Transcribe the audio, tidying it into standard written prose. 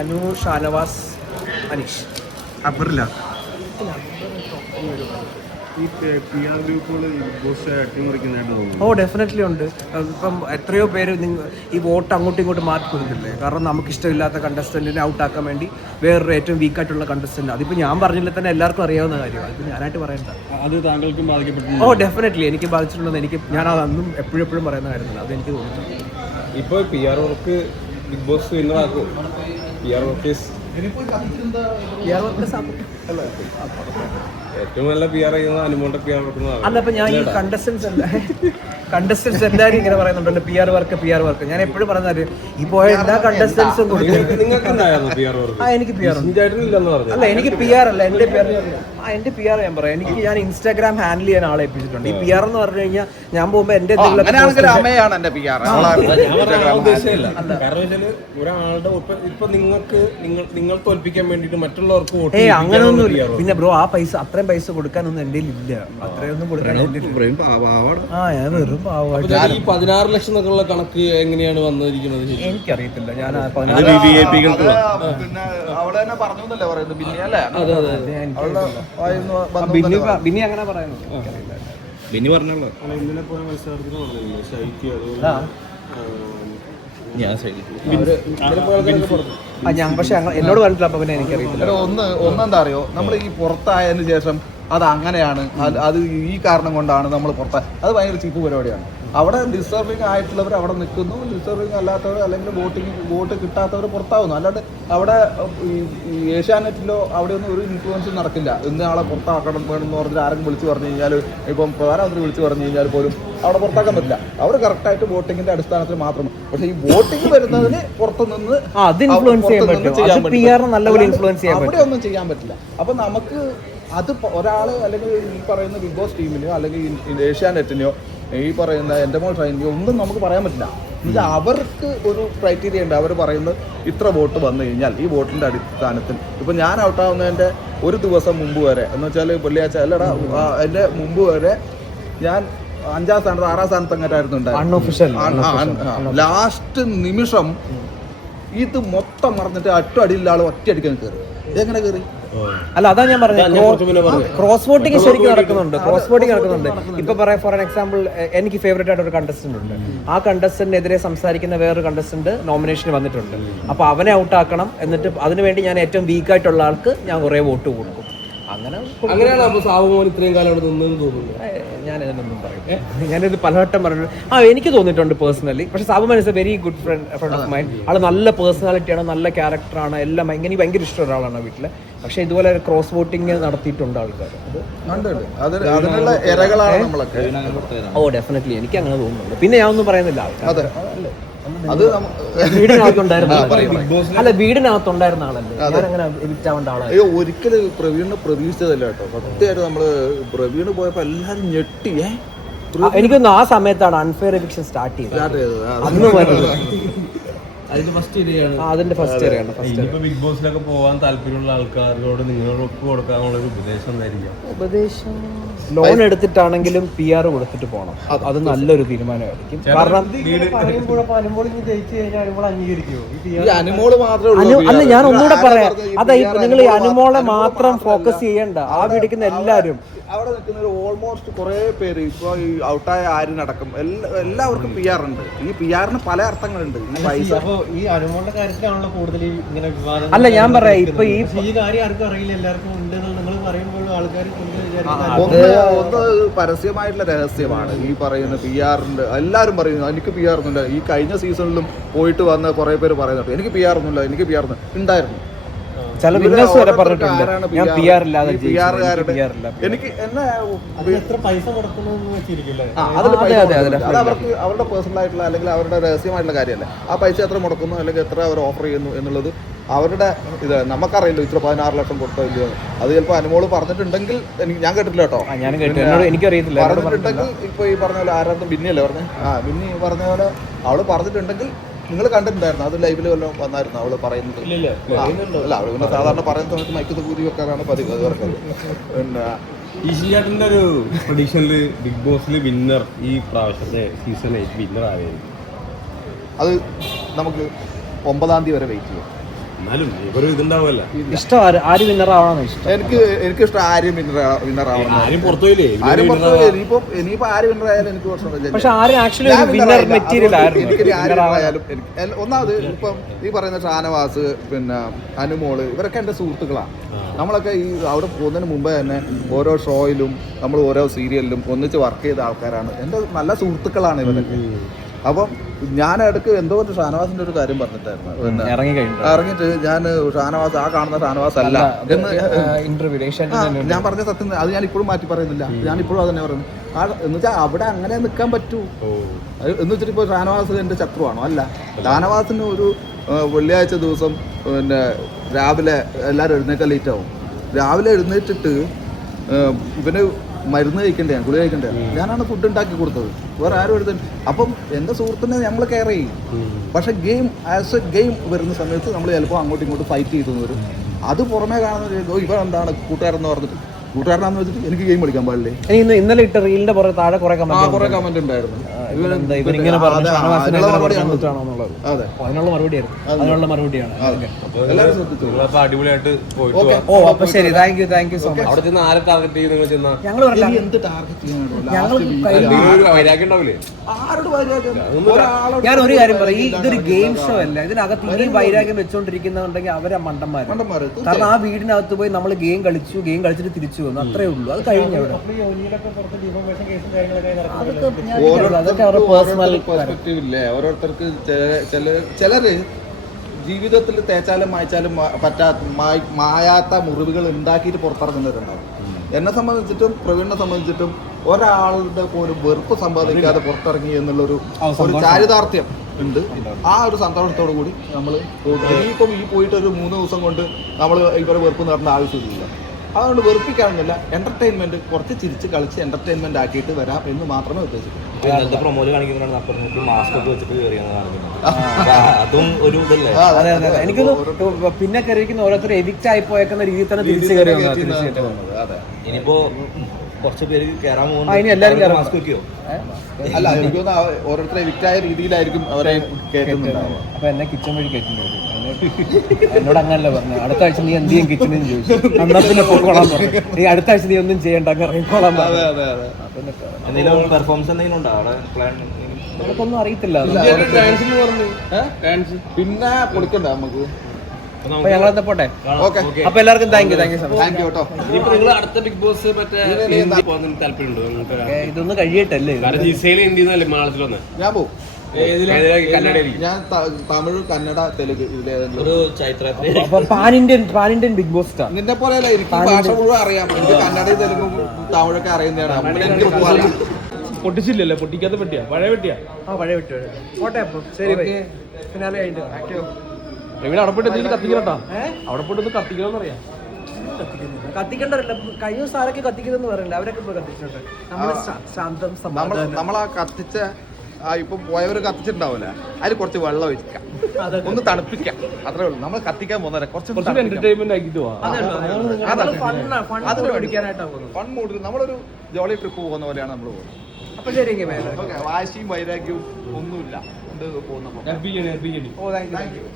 അനു, ഷാനവാസ്, അനീഷ്. അക്ബറില്ല. ഈ PR ഗ്രൂപ്പുകൾ big boss അട്ടിമറിക്കുന്നതായിട്ട് തോന്നുന്നു. ഓ ഡെഫിനറ്റ്ലി ഉണ്ട്. ഇപ്പം എത്രയോ പേര് ഈ വോട്ട് അങ്ങോട്ടും ഇങ്ങോട്ടും മാറ്റി കൊടുക്കുന്നില്ലേ? കാരണം നമുക്കിഷ്ടമില്ലാത്ത കണ്ടസ്റ്റൻറ്റിനെ ഔട്ടാക്കാൻ വേണ്ടി വേറൊരു ഏറ്റവും വീക്കായിട്ടുള്ള കണ്ടസ്റ്റൻറ്റ്. അതിപ്പോൾ ഞാൻ പറഞ്ഞില്ല തന്നെ എല്ലാവർക്കും അറിയാവുന്ന കാര്യമാണ്. അതിപ്പോൾ ഞാനായിട്ട് പറയണ്ട. അത് താങ്കൾക്കും ബാധിക്കപ്പെട്ടു? ഓ ഡെഫിനറ്റ്ലി എനിക്ക് ബാധിച്ചിട്ടുണ്ടെന്ന് ഞാൻ അന്നും എപ്പോഴും പറയുന്ന കാര്യമില്ല. അതെനിക്ക് തോന്നുന്നു. ഇപ്പോൾ PR വർക്ക് ബിഗ് ബോസ് വിന്നറാക്കും. PR വർക്കേഴ്സ് ഏറ്റവും നല്ല PR ചെയ്യുന്നത് അനുമോളുടെ PR വർക്കുന്നതാണ്. അല്ല ഇപ്പം ഞാൻ ഈ കണ്ടസ്റ്റൻസ് എല്ലാവരും ഇങ്ങനെ പറയുന്നുണ്ടല്ലോ PR വർക്ക്. ഞാൻ എപ്പോഴും പറഞ്ഞാൽ ഈ പോയ എല്ലാ കണ്ടസ്റ്റൻസും നിങ്ങൾക്ക് എനിക്ക് PR അല്ല, എനിക്ക് PR അല്ല, എന്റെ PR ഞാൻ പറയാം. ഞാൻ ഇൻസ്റ്റാഗ്രാം ഹാൻഡിൽ ചെയ്യാൻ ആളെ ഏൽപ്പിച്ചിട്ടുണ്ട്. ഈ PR എന്ന് പറഞ്ഞു കഴിഞ്ഞാൽ ഞാൻ പോകുമ്പോൾ എന്റെ ഒരാളുടെ ഇപ്പൊ നിങ്ങൾ തോൽപ്പിക്കാൻ വേണ്ടിട്ട് മറ്റുള്ളവർക്ക് അങ്ങനെയൊന്നുമില്ല. പിന്നെ ബ്രോ അത്രയും പൈസ കൊടുക്കാനൊന്നും എന്റെ ഇല്ല. അത്രയൊന്നും കൊടുക്കാൻ ഞാൻ വെറും പാവമായിട്ട്. ഈ 16 ലക്ഷം എന്നൊക്കെയുള്ള കണക്ക് എങ്ങനെയാണ് വന്നിരിക്കുന്നത്? എനിക്കറിയത്തില്ല. ഞാൻ ബിന്നി അങ്ങനെ പറയുന്നു. ബിന്നി പറഞ്ഞല്ലോ. ഇന്നലെ പോയ മത്സരത്തിന് പറഞ്ഞില്ലേ ശൈത്യ ഞാൻ പക്ഷെ എന്നോട് പറഞ്ഞിട്ടില്ല. അപ്പൊ പിന്നെ എനിക്കറിയത്തില്ല. ഒന്നെന്താ അറിയോ, നമ്മൾ ഈ പുറത്തായതിനു ശേഷം അത് അങ്ങനെയാണ്, അത് ഈ കാരണം കൊണ്ടാണ് നമ്മൾ പുറത്തായത്, അത് ഭയങ്കര ചീപ്പ് പരിപാടിയാണ്. അവിടെ ഡിസർവിങ് ആയിട്ടുള്ളവർ അവിടെ നിൽക്കുന്നു, ഡിസർവിങ് അല്ലാത്തവർ അല്ലെങ്കിൽ വോട്ട് കിട്ടാത്തവർ പുറത്താവുന്നു. അല്ലാണ്ട് അവിടെ ഈ ഏഷ്യാനെറ്റിലോ അവിടെയൊന്നും ഒരു ഇൻഫ്ലുവൻസും നടക്കില്ല. ഇന്നയാളെ പുറത്താക്കണം വേണമെന്ന് പറഞ്ഞാൽ ആരെങ്കിലും വിളിച്ചു പറഞ്ഞു കഴിഞ്ഞാൽ, ഇപ്പം പ്രധാനമന്ത്രി വിളിച്ചു പറഞ്ഞു കഴിഞ്ഞാൽ പോലും അവിടെ പുറത്താക്കാൻ പറ്റില്ല. അവർ കറക്റ്റായിട്ട് വോട്ടിങ്ങിന്റെ അടിസ്ഥാനത്തിൽ മാത്രം. പക്ഷേ ഈ വോട്ടിങ് വരുന്നതിന് പുറത്തുനിന്ന് അവിടെ ഒന്നും ചെയ്യാൻ പറ്റില്ല. അപ്പൊ നമുക്ക് അത് ഒരാൾ അല്ലെങ്കിൽ ഈ പറയുന്ന ബിഗ് ബോസ് ടീമിനെയോ അല്ലെങ്കിൽ ഏഷ്യാനെറ്റിനെയോ ഈ പറയുന്ന എൻ്റെ മോൾ ട്രെയിനിനെയോ ഒന്നും നമുക്ക് പറയാൻ പറ്റില്ല. അവർക്ക് ഒരു ക്രൈറ്റീരിയ ഉണ്ട്. അവർ പറയുന്നത് ഇത്ര വോട്ട് വന്നു കഴിഞ്ഞാൽ ഈ വോട്ടിൻ്റെ അടിസ്ഥാനത്തിൽ ഇപ്പം ഞാൻ ഔട്ടാവുന്നതിൻ്റെ ഒരു ദിവസം മുമ്പ് വരെ എന്ന് വെച്ചാൽ വെള്ളിയാഴ്ച അല്ലടാ എൻ്റെ മുമ്പ് വരെ ഞാൻ 5ാം സ്ഥാനത്ത് 6ാം സ്ഥാനത്ത് അങ്ങോട്ടായിരുന്നു ഉണ്ടായിരുന്നു. ലാസ്റ്റ് നിമിഷം ഇത് മൊത്തം മറന്നിട്ട് അടിയിലുള്ള ആൾ ഒറ്റയടിക്കാൻ കയറി. ഇതെങ്ങനെ കയറി? അല്ല, അതാ ഞാൻ പറഞ്ഞത്. ക്രോസ് വോട്ടിംഗ് ശരിക്കും നടക്കുന്നുണ്ട്. ഇപ്പൊ പറയാം, ഫോർ എക്സാമ്പിൾ എനിക്ക് ഫേവറേറ്റ് ആയിട്ട് ഒരു കണ്ടസ്റ്റന്റ് ഉണ്ട്. ആ കണ്ടസ്റ്റന്റിനെതിരെ സംസാരിക്കുന്ന വേറൊരു കണ്ടസ്റ്റന്റ് നോമിനേഷന് വന്നിട്ടുണ്ട്. അപ്പൊ അവനെ ഔട്ടാക്കണം. എന്നിട്ട് അതിനുവേണ്ടി ഞാൻ ഏറ്റവും വീക്കായിട്ടുള്ള ആൾക്ക് ഞാൻ കുറെ വോട്ട് കൊടുക്കും. അങ്ങനെയാണ് അപ്പൊ സാബുമോൻ ഇത്രയും കാലം അവിടെ നിന്നെന്ന് തോന്നുന്നു. ഞാൻ ഇതിനൊന്നും പറയും. ഞാനിത് പലവട്ടം പറഞ്ഞു. എനിക്ക് തോന്നിയിട്ടുണ്ട് പേഴ്സണലി. പക്ഷെ Sabumon is A very good friend of mine. ആള് നല്ല പേഴ്സണാലിറ്റിയാണ്, നല്ല ക്യാരക്ടറാണ്, എല്ലാം എനിക്ക് ഭയങ്കര ഇഷ്ടമുള്ള ഒരാളാണ് വീട്ടില്. പക്ഷെ ഇതുപോലെ ക്രോസ് വോട്ടിങ് നടത്തിയിട്ടുണ്ട് ആൾക്കാർ. ഓ ഡെഫിനറ്റ്ലി എനിക്ക് അങ്ങനെ തോന്നുന്നുണ്ട്. പിന്നെ ഞാൻ ഒന്നും പറയുന്നില്ല. വീടിനകത്തുണ്ടായിരുന്ന ആളല്ലേ, അങ്ങനെ എവിക്റ്റ് ആവേണ്ട ആളാണ്. ഒരിക്കലും പ്രവീണിനെ പ്രതീക്ഷിച്ചതല്ല കേട്ടോ. സത്യമായിട്ട് നമ്മള് പ്രവീണ് പോയപ്പോ എല്ലാരും ഞെട്ടി. എനിക്കൊന്നും ആ സമയത്താണ് അൺഫെയർ എവിക്ഷൻ സ്റ്റാർട്ട് ചെയ്തത്. അതിന്റെ ഫസ്റ്റ് ഏരിയയാണ്. ഇനിയിപ്പോ ബിഗ് ബോസിലൊക്കെ പോകാൻ താല്പര്യമുള്ള ആൾക്കാരോട് നിങ്ങളോട് ഒപ്പ് കൊടുക്കാനുള്ള ഒരു ഉപദേശം എന്തായിരിക്കും? ലോൺ എടുത്തിട്ടാണെങ്കിലും PR കൊടുത്തിട്ട് പോകണം. അത് നല്ലൊരു തീരുമാനമായിരിക്കും. കാരണം അല്ല, ഞാൻ ഒന്നുകൂടെ പറയാം. അതാ നിങ്ങൾ ഈ അനുമോളെ മാത്രം ഫോക്കസ് ചെയ്യണ്ട. ആ വിളിക്കുന്ന എല്ലാവരും അവിടെ നിൽക്കുന്ന ഓൾമോസ്റ്റ് കുറെ പേര് ഇപ്പൊ ഈ ഔട്ടായ ആരിനടക്കം എല്ലാവർക്കും PR ഉണ്ട്. ഈ PRന് പല അർത്ഥങ്ങളുണ്ട്. ഈ പൈസ ഈ അനുമോളുടെ കാര്യത്തിലാണല്ലോ കൂടുതൽ ഇങ്ങനെ വിവാദം. അല്ല, ഞാൻ പറയാം, ഇപ്പൊ ഈ കാര്യം ആർക്കും അറിയില്ല, എല്ലാവർക്കും ഉണ്ട് നിങ്ങൾ പറയുമ്പോൾ ആൾക്കാർ ഒന്ന് പരസ്യമായിട്ടുള്ള രഹസ്യമാണ്. ഈ പറയുന്ന PR-ന്റെ എല്ലാവരും പറയുന്നു എനിക്ക് PR ഒന്നുമില്ല. ഈ കഴിഞ്ഞ സീസണിലും പോയിട്ട് വന്ന കുറെ പേര് പറയുന്നുണ്ട് എനിക്ക് PR ഒന്നുമില്ല, എനിക്ക് PR ഉണ്ടായിരുന്നു. ചില വിന്നേഴ്സ് വരെ പറഞ്ഞിട്ടുണ്ട് ഞാൻ PR ഇല്ലാതെ എനിക്ക് എന്നെ എത്ര പൈസ കൊടുക്കണമെന്ന് വെച്ചിരിക്കില്ലേ? അത് അവരുടെ പേഴ്സണൽ ആയിട്ടുള്ള അല്ലെങ്കിൽ അവരുടെ രഹസ്യമായിട്ടുള്ള കാര്യമല്ലേ. ആ പൈസ എത്ര മുടക്കുന്നു അല്ലെങ്കിൽ എത്ര അവർ ഓഫർ ചെയ്യുന്നു എന്നുള്ളത് അവരുടെ ഇത് നമുക്കറിയില്ല. ഇത്ര 16 ലക്ഷം കൊടുത്തോ ഇല്ലയോ. അത് ചിലപ്പോൾ അനുമോള് പറഞ്ഞിട്ടുണ്ടെങ്കിൽ ഞാൻ കേട്ടില്ല കേട്ടോ. എനിക്കറിയത്തില്ല. പറഞ്ഞിട്ടുണ്ടെങ്കിൽ ഇപ്പൊ ഈ പറഞ്ഞ പോലെ ആരാധന ബിന്നിയല്ലേ പറഞ്ഞേ, ബിന്നി പറഞ്ഞ പോലെ അവള് പറഞ്ഞിട്ടുണ്ടെങ്കിൽ നിങ്ങൾ കണ്ടിട്ടുണ്ടായിരുന്നു. അത് ലൈവില് വല്ലതും വന്നായിരുന്നു അവള് പറയുന്നത്? അല്ല, അവള് പിന്നെ സാധാരണ പറയുന്ന സമയത്ത് മൈക്കത്ത് കൂതി വെക്കാനാണ് പതിവ്. അത് വർക്കത്. പിന്നെ ഈശിയാട്ടിന്റെ ഒരു പ്രൊഡിക്ഷനില് ബിഗ് ബോസിൽ വിന്നർ ഈ പ്രാവശ്യത്തെ സീസൺ 8 വിന്നർ ആയിരുന്നു. അത് നമുക്ക് 9-ാം തീയതി വരെ വെയിറ്റ് ചെയ്യാം. എന്നാലും ഇവര് ഇതുണ്ടാവല്ല. ഇഷ്ടം ആര് വിന്നർ ആവണമെന്ന് ഇഷ്ടം. എനിക്കിഷ്ടം ആരും വിന്നർ ആവണം. ആരും പുറത്തുപോയില്ലേ? ആരും ഇനിയിപ്പോ ആര് വിന്നർ ആയാലും എനിക്ക് പ്രശ്നമില്ല. പക്ഷെ ആരും ആക്ച്വലി വിന്നർ മെറ്റീരിയൽ ആയാലും ഒന്നാമത് ഇപ്പം ഈ പറയുന്ന ഷാനവാസ് പിന്നെ അനുമോള് ഇവരൊക്കെ എൻ്റെ സുഹൃത്തുക്കളാണ്. നമ്മളൊക്കെ ഈ അവിടെ പോകുന്നതിന് മുമ്പേ തന്നെ ഓരോ ഷോയിലും നമ്മൾ ഓരോ സീരിയലിലും ഒന്നിച്ച് വർക്ക് ചെയ്ത ആൾക്കാരാണ്. എൻ്റെ നല്ല സുഹൃത്തുക്കളാണ് ഇവരൊക്കെ. അപ്പം ഞാൻ ഇടയ്ക്ക് എന്തോ ഒരു ഷാനവാസിന്റെ ഒരു കാര്യം പറഞ്ഞിട്ടായിരുന്നു. പിന്നെ ഇറങ്ങിയിട്ട് ഞാൻ ഷാനവാസ് ആ കാണുന്ന ഷാനവാസ് അല്ല എന്ന് ഞാൻ പറഞ്ഞ സത്യം. അത് ഞാൻ ഇപ്പോഴും മാറ്റി പറയുന്നില്ല. ഞാൻ ഇപ്പോഴും അത് തന്നെ പറയുന്നു. എന്ന് വെച്ചാൽ അവിടെ അങ്ങനെ നിൽക്കാൻ പറ്റൂ എന്ന് വെച്ചിട്ട് ഇപ്പോൾ ഷാനവാസ് എൻ്റെ ശത്രുവാണോ? അല്ല. ഷാനവാസിന് ഒരു വെള്ളിയാഴ്ച ദിവസം പിന്നെ രാവിലെ എല്ലാവരും എഴുന്നേക്കാൻ ലേറ്റ് ആവും. രാവിലെ എഴുന്നേറ്റിട്ട് ഇവന് മരുന്ന് കഴിക്കണ്ടേ, ഗുളിക കഴിക്കണ്ടേ, ഞാനാണ് ഫുഡ് ഉണ്ടാക്കി കൊടുത്തത്. വേറെ ആരും എഴുതാൻ. അപ്പം എൻ്റെ സുഹൃത്തിനെ നമ്മൾ കെയർ ചെയ്യും. പക്ഷെ ഗെയിം ആസ് എ ഗെയിം വരുന്ന സമയത്ത് നമ്മൾ ചിലപ്പോൾ അങ്ങോട്ടും ഇങ്ങോട്ടും ഫൈറ്റ് ചെയ്തു വരും. അത് പുറമേ കാണുന്ന ഇവ എന്താണ് കൂട്ടുകാരെന്ന് പറഞ്ഞിട്ട് കൂട്ടുകാരനാന്ന് വെച്ചിട്ട് എനിക്ക് ഗെയിം കളിക്കാൻ പാടില്ലേ. ഇന്നലെ ഇട്ട റീലിന്റെ താഴെ കുറെ കമന്റ് ഉണ്ടായിരുന്നു. അതിനുള്ള മറുപടിയാണ്. അടിപൊളിയായിട്ട് ഓ അപ്പൊ ശരി, താങ്ക് യു സോ മച്ച്. അവിടെ ചെന്ന് ആരെ ടാർഗറ്റ് ചെയ്ത് നിങ്ങൾ ചെന്നാ എന്ത് ടാർഗറ്റ് വൈരാഗ്യം ഉണ്ടാവില്ലേ? ഞാൻ ഒരു കാര്യം പറയും, ഇതൊരു ഗെയിം ഷോ അല്ല. ഇതിനകത്ത് ഇനിയും വൈരാഗ്യം വെച്ചോണ്ടിരിക്കുന്നുണ്ടെങ്കിൽ അവരെ മണ്ടന്മാര്. കാരണം ആ വീടിനകത്ത് പോയി നമ്മൾ ഗെയിം കളിച്ചിട്ട് തിരിച്ചു വന്നു, അത്രേ ഉള്ളൂ. അത് കഴിഞ്ഞു. അവിടെ അതൊക്കെ അവരുടെ പേഴ്സണൽ പെർസ്പെക്റ്റീവ് ഇല്ലേ. ഓരോരുത്തർക്ക് ചിലര് ജീവിതത്തിൽ തേച്ചാലും മായ്ച്ചാലും മായാത്ത മുറിവുകൾ ഉണ്ടാക്കിയിട്ട് പുറത്തിറങ്ങുന്നവരുണ്ടാവും. എന്നെ സംബന്ധിച്ചിട്ടും പ്രവീണിനെ സംബന്ധിച്ചിട്ടും ഒരാളുടെ പോലും വെറുപ്പ് സമ്പാദിക്കാതെ പുറത്തിറങ്ങി എന്നുള്ളൊരു ചാരിതാർത്ഥ്യം ഉണ്ട്. ആ ഒരു സന്തോഷത്തോടു കൂടി നമ്മൾ ഇനിയിപ്പം ഈ പോയിട്ട് ഒരു 3 ദിവസം കൊണ്ട് നമ്മൾ ഇവരെ വെറുപ്പ് നേടേണ്ട ആവശ്യമില്ല. അതുകൊണ്ട് വെറുപ്പിക്കാനൊന്നുമില്ല. എന്റർടൈൻമെന്റ് കുറച്ച് ചിരിച്ച് കളിച്ച് എന്റർടൈൻമെന്റ് ആക്കിയിട്ട് വരാം എന്ന് മാത്രമേ ഉദ്ദേശിക്കൂ. എനിക്കൊന്ന് പിന്നെ കയറിയിരിക്കുന്ന ഓരോരുത്തർ എവിക്റ്റ് ആയി പോയേക്കുന്ന രീതിയിൽ തന്നെ തിരിച്ചു കയറി ഇനിയിപ്പോ കുറച്ച് പേര് കയറാൻ ഇനി എല്ലാവരും മാസ്ക് വെക്കോ? അല്ല, എനിക്ക് തോന്നുന്നു ഓരോരുത്തരെ എവിക്റ്റായ രീതിയിലായിരിക്കും അവരെ കേൾക്കുന്നുണ്ടാവുക. അപ്പൊ എന്നെ കിച്ചൺ വഴി കേട്ടിട്ടുണ്ടായിരുന്നു. എന്നോട് അങ്ങനല്ല പറഞ്ഞു, അടുത്ത ആഴ്ച നീ എന്ത് ചെയ്യും കിച്ചണിൽ ചോദിച്ചു. എന്നാ പിന്നെ പോയിക്കോളാൻ പറഞ്ഞു. നീ അടുത്ത ആഴ്ച നീ ഒന്നും ചെയ്യണ്ട, അങ്ങ് ഇറങ്ങിക്കോളാൻ പറഞ്ഞു. പെർഫോമൻസ് എന്തെങ്കിലും ഉണ്ടോ അവിടെ പ്ലാൻ? നമുക്കൊന്നും അറിയത്തില്ല. പിന്നെ പൊളിക്കണ്ട നമുക്ക്. അപ്പൊ ഞങ്ങളെന്താ പോട്ടെ. അപ്പൊ എല്ലാവർക്കും താങ്ക് യു സോ മച്ച്. നിങ്ങൾ അടുത്ത ബിഗ് ബോസ് താല്പര്യമുണ്ടോ? ഇതൊന്നും കഴിയട്ടല്ലേ. മലയാളത്തിലൊന്ന് ഞാൻ പോകും. ഞാൻ തമിഴ്, കന്നഡ, തെലുങ്ക് അപ്പൊ pan Indian Bigg Boss star. നിന്നെ പോലെ ഭാഷ മുഴുവൻ അറിയാം. എനിക്ക് കന്നഡയും തെലുങ്കും തമിഴൊക്കെ അറിയുന്നതാണ്. പൊട്ടിച്ചില്ലല്ലോ? പൊട്ടിക്കാത്ത പെട്ടിയാ? പഴയ പെട്ടിയാ? പഴയ പെട്ടി. പോട്ടെ അപ്പൊ ശരി. ഫിനാലെ കഴിഞ്ഞു. ഇവിടെ അവിടെ പോയിട്ട് എന്തെങ്കിലും കത്തിക്കണട്ടാ. അവിടെ പോയിട്ട് കത്തിക്കണമെന്ന് അറിയാം. കത്തിക്കണ്ടല്ല. കഴിഞ്ഞ ദിവസം ആരൊക്കെ കത്തിക്കുന്നെന്ന് പറയണ്ട, അവരൊക്കെ പോയി കത്തിച്ചിട്ടുണ്ട്. നമ്മളാ കത്തിച്ച ഇപ്പൊ പോയവര് കത്തിച്ചിട്ടുണ്ടാവില്ല, അതിൽ കുറച്ച് വെള്ളം ഒഴിക്കാം, ഒന്ന് തണുപ്പിക്കാം, അത്രേ ഉള്ളൂ. നമ്മൾ കത്തിക്കാൻ പോകുന്ന കുറച്ച് എന്റർടൈൻമെന്റ് ആക്കിട്ട് ഫൺ മൂഡിൽ നമ്മളൊരു ജോളി ട്രിപ്പ് പോകുന്ന പോലെയാണ് നമ്മൾ പോകുന്നത്. അപ്പൊ ശരി, വാശിയും വൈരാഗ്യവും ഒന്നുമില്ല പോകുന്നപ്പോ. ഓ താങ്ക് യു.